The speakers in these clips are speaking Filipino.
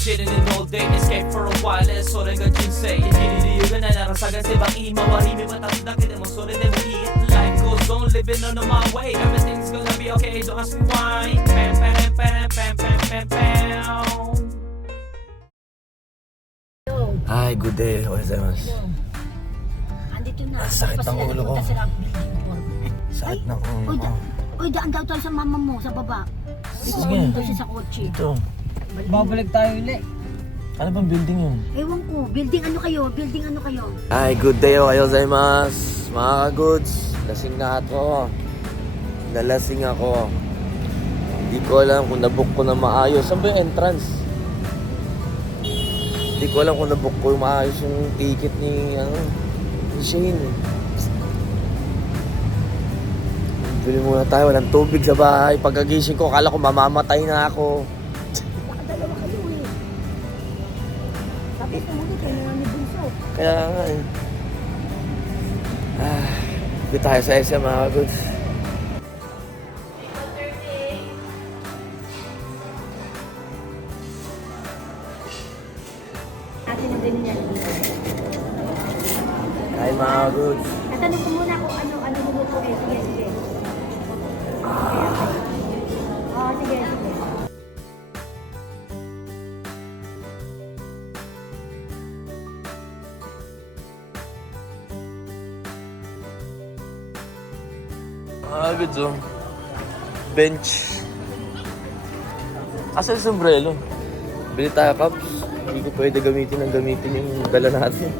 chilling in all day, escape for a while,それが人生生きる理由がないなら探せば今は日々渡すだけでもそれでもいい Life goes on, living on my way, everything's gonna be okay, don't ask me why. Pam pam pam pam pam pam pam. Hi, good day. O gozaimasu. Andito na. Sakit ng ulo ko. Punta sila ang building four. Sakit ng ulo ko. Uy, daan daw tayo sa mama mo, sa baba. Dito Sige. daw siya sa kotse. Ito. Babalik tayo ulit. Ano bang building yun? Ewan ko, building ano kayo? Building ano kayo? Hi, good day. O gozaimasu. Mga ka-goods. Lasing na ako. Nalasing ako. Hindi ko alam kung nabook ko na maayos. Saan ba yung entrance? Hindi ko alam kung nabook ko yung maayos yung ticket ni Shane. Bili muna tayo. Walang tubig sa bahay. Pagkagising ko, akala ko mamamatay na ako. Baka dalawa kayo eh. Tapos naman kayo nga ni Bunso. Kaya nga eh. Dito tayo sa SM mga goods. Atin ang ganun yan. Hi mga goods. Tatanong ko muna kung ano luluto eh. Sige, sige. Oo, sige, sige. Mga goods oh. Bench. Asa yung sombrero? Bili tayo cups. Hindi ko pwede gamitin yung dala natin.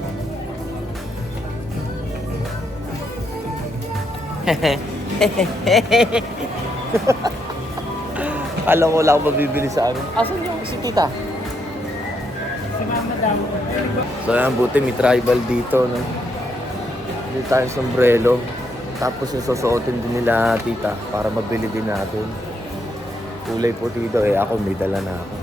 Alam ko wala akong mabibili sa amin. Asan yung si tita? Si Mama daw. So yan, buti may tribal dito, no? Bili tayo sombrero. Tapos yung susuotin din nila tita para mabili din natin. Kulay puti daw eh. Ako may dala na ako.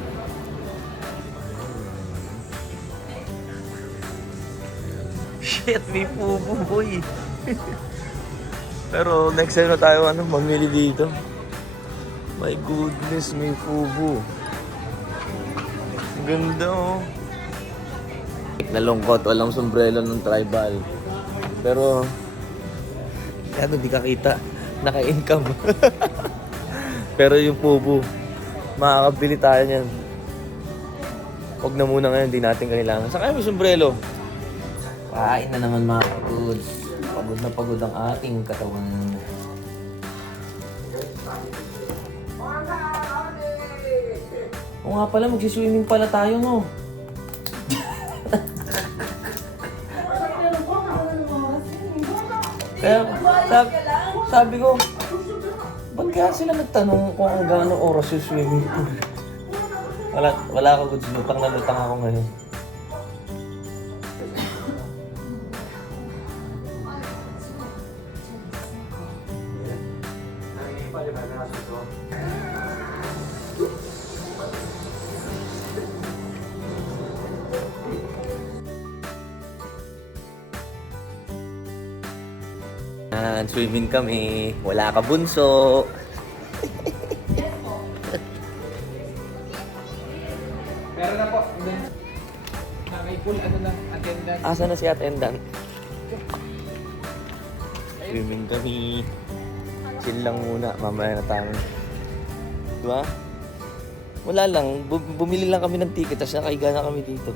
Shit, may pupo boy. Pero next time na tayo mamili dito. My goodness, may fubu. Ganda oh. Nalungkot, walang sombrero ng tribal. Pero kaya di ka kita, naka-income. Pero yung fubu, makakabili tayo niyan. Huwag na muna ngayon, di natin kailangan. Saka may sombrero. Kain na naman mga goods. Pagod na pagod ang ating katawan. O nga pala, magsiswimming pala tayo, no? Kaya, sabi ko, ba't kaya sila nagtanong kung gaano oras yung swimming pool? Wala ka, goods. Lutang na lutang ako ngayon. Swimming kami. Wala ka bunso. Pero na po. May full attendance. Asa na si attendant? Swimming kami. Chill lang muna. Mamaya na tayo. Diba? Wala lang. Bumili lang kami ng ticket. Tapos nakaiga na kami dito.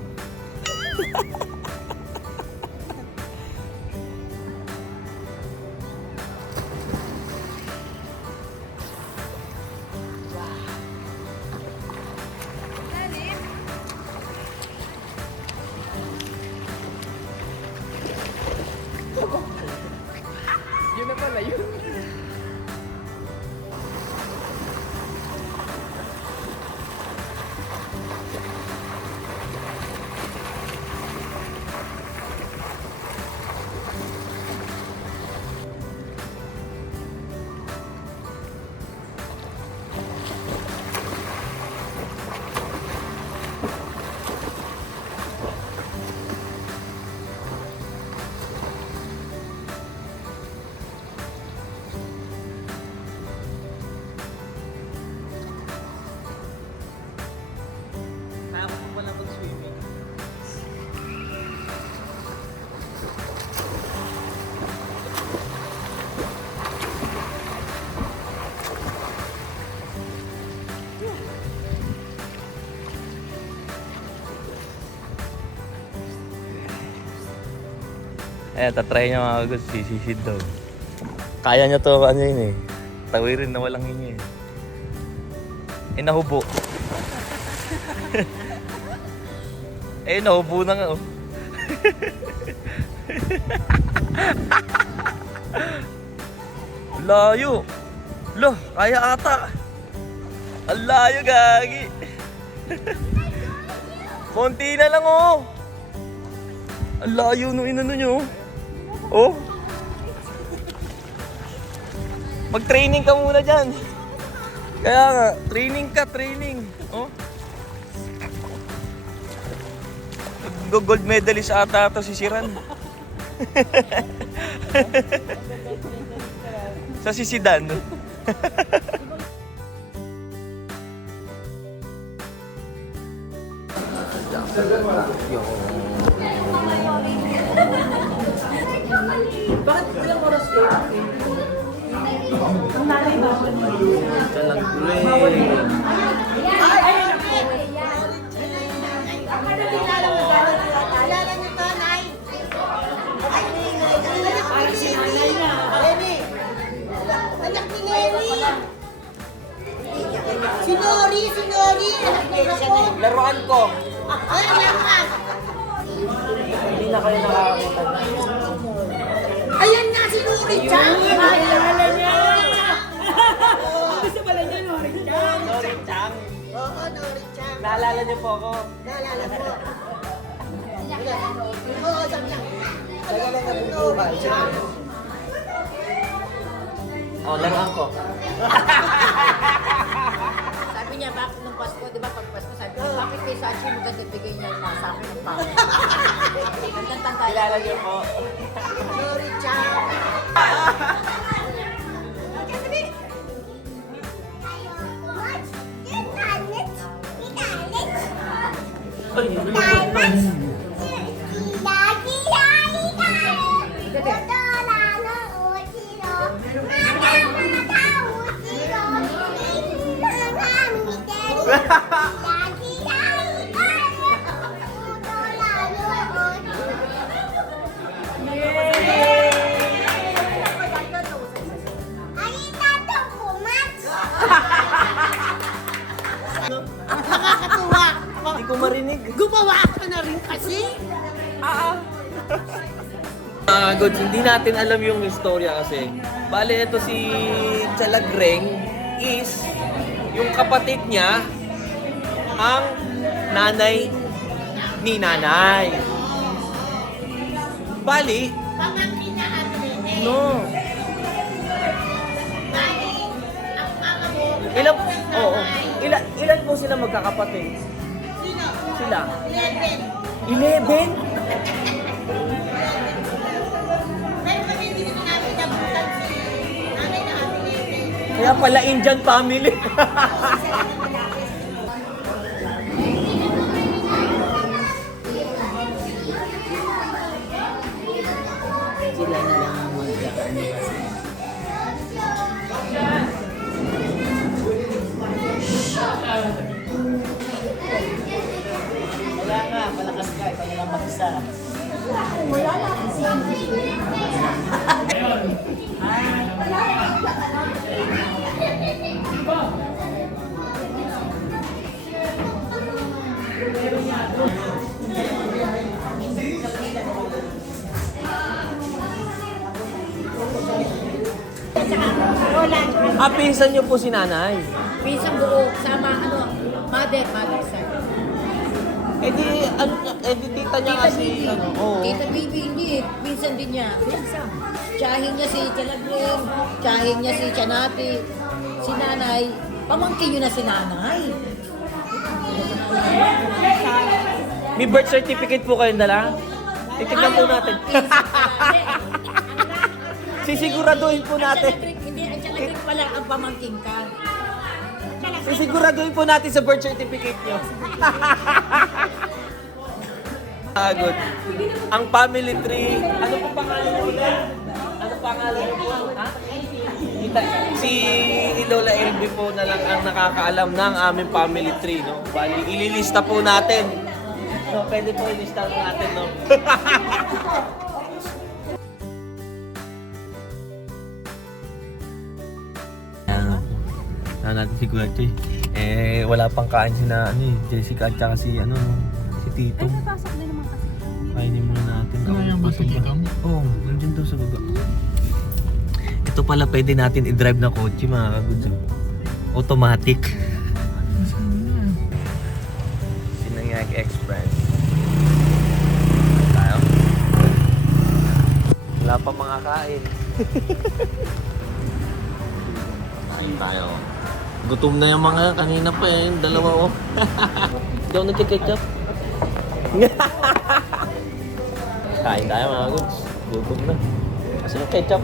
Yun na pala yun. Ayan, tatry niya mga kagods, sisisid daw. Kaya niya to, ano yun eh. Tawirin na walang hingi eh. Nahubo. Nahubo na nga oh. Layo. Loh, kaya ata. Ang layo, gagi. Konti na lang oh. Ang layo nung inano nyo. Oh. Mag-training ka muna dyan. Kaya nga, training. Oh. Gold medalist ata ito si Siran. Sa sisidan. Bakit ilang oras kayo? Ang nanay ba? Talang Kilala niyo to, Nay? Ay, si nanay na. Lenny. Anak ni Lenny. Si Nori. Anak ni ako. Laruan ko. Ay, anak ka. Hindi na kayo nakakita. Ayan nga si Nori Chan. Naalala niya. Gusto pala niya, Nori Chan. Sorry, Chang. Oo, Nori Chan. Naalala niyo po ako. Naalala ko. Oo, sabi niya. Tagal na Nori Chan. Oh, laruan ko. Sabi niya, bakit nung Pasko, di ba pag Pasko, sabi niya, bakit kay Sachi mo bigay niya na sa akin ng pao? Hanggang Kilala niyo po. Nori Chan. Nakakatuwa. Hindi ko marinig. Gumawa ka na rin kasi. Good, hindi natin alam yung istorya kasi. Bale, ito si Chalagreng is yung kapatid niya ang nanay ni nanay. Bali, Pamangkin na Arlene. no. Bali, ang mama mo. Ilan, oo. Ilan po sila magkakapatid? Sino? Sila? 11. 11? Pero kami hindi na namin nabutan si nanay na Arlene. Kaya pala Indian family. Sila na lang ang magkakaano kasi. Wala nga, malakas ka. Ikaw na lang mag-isa. Pinsan niyo po si nanay. Pinsang buo, sama mother side. Di tita niya kasi, oo. Tita Bibi, hindi. Pinsan din niya. Pinsan. Tiyahin niya si Chalagreng, tiyahin niya si Chanati, si nanay. Pamangkin niyo na si nanay. May birth certificate po kayong dala? Titignan po natin. Sisiguraduhin po natin. Hindi, ang Chalagreng pala ang pamangkin ka. Sisiguraduhin po natin sa birth certificate nyo. Good. Ang family tree, ano po pangalan nyo ulit? Ano pangalan nyo po? Ha? Si Lola LB po na lang ang nakakaalam ng aming family tree, no? Bali, ililista po natin. No, pwede po ilista natin, no? Na natin si Kuya Choy. Eh, wala pang kain si na, Jessica at saka si, si Tito. Ay, napasok na naman kasi. Kainin muna natin. Ano yung ba si Tito? Oo, nandiyan daw sa baba. Ito pala pwede natin i-drive na kotse mga kaguds. Automatic. Sinangyak Express. Tayo. Wala pa mga kain. Kain tayo. Gutom na yung mga kanina pa yung dalawa oh. Hindi ako nagkiketchup. Kain tayo mga goods. Gutom na. Kasi yung ketchup.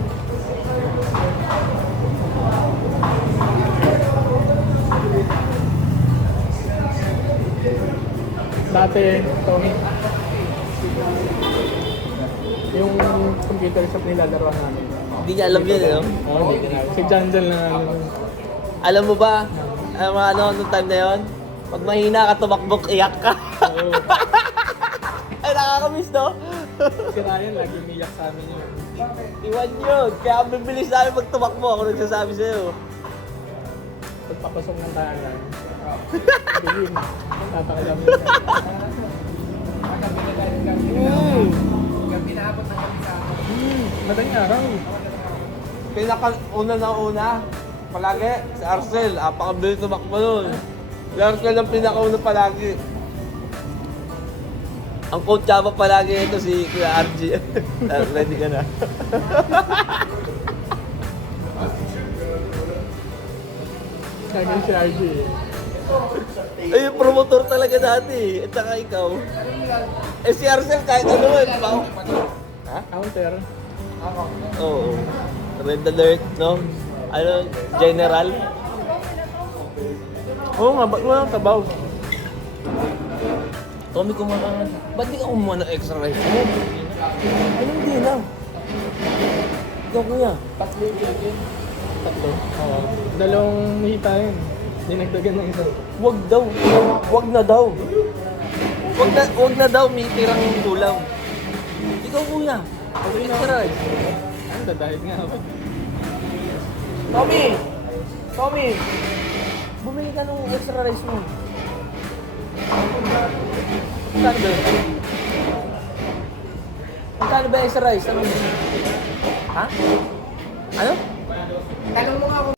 Dati, Tommy, yung computer shop nilalaroan namin. Hindi niya alam yun, no? Oo, hindi ko na. Si Janjan na ano. Alam mo ba, nung time na yun? Pag mahina ka, tumakbok, iyak ka. Oo. Ay, nakakamiss, no? Si Ryan lagi umiyak sa amin yun. Iwan yun. Kaya ang bibilis namin pag tumakbo, ako nagsasabi sa'yo. Pagpapasok ng tahanan. Bilin. Tatakalam yun. Madaling araw. Pinaka-una na una, palagi, si Arcel. Apakabili tumakbo nun. Si Arcel ang pinakauna palagi. Ang coach pa palagi ito si Kuya RG. Ready ka na. Kagay si RJ. Ay, yung promotor talaga dati. At saka ikaw. Eh si Arcel kahit ano man. Ha? Counter. Oo. Red alert, no? Ano, general? Oo nga, ba't walang tabaw? Tommy, kumakaan. Ba't di ka kumuha ng extra rice mo? Ano hindi na? Ikaw kuya. Tatlo. Oo. Dalawang hita yun. Dinagdagan ng isa. Wag daw. Wag na daw. Wag na daw, may tirang kulang. Ikaw kuya. Extra rice. Ano, dadahit nga ako. Tommy! Tommy! Bumili ka ng extra rice mo. Magkano ba yun? Magkano ba extra rice? Ano? Ha? Ano? Tanong mo nga kung